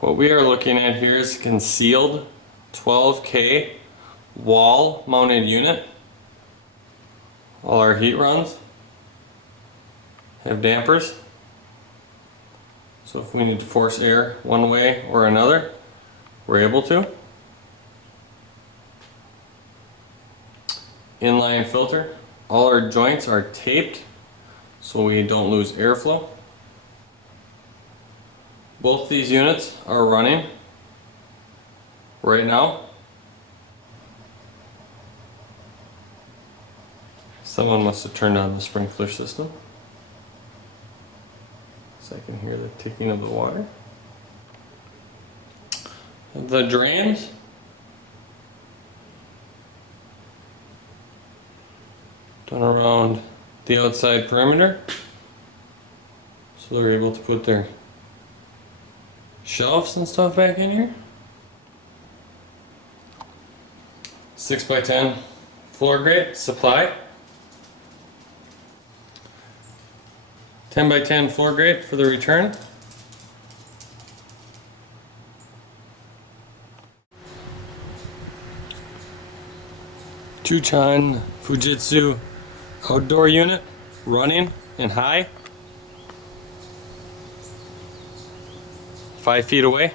What we are looking at here is a concealed 12K wall mounted unit. All our heat runs have dampers, so if we need to force air one way or another, we're able to. Inline filter. All our joints are taped so we don't lose airflow. Both these units are running right now. Someone must have turned on the sprinkler system, so I can hear the ticking of the water. The drains done around the outside perimeter, so they're able to put their shelves and stuff back in here. 6x10 floor grate supply. 10x10 floor grate for the return. Chuchan Fujitsu outdoor unit running and high. 5 feet away.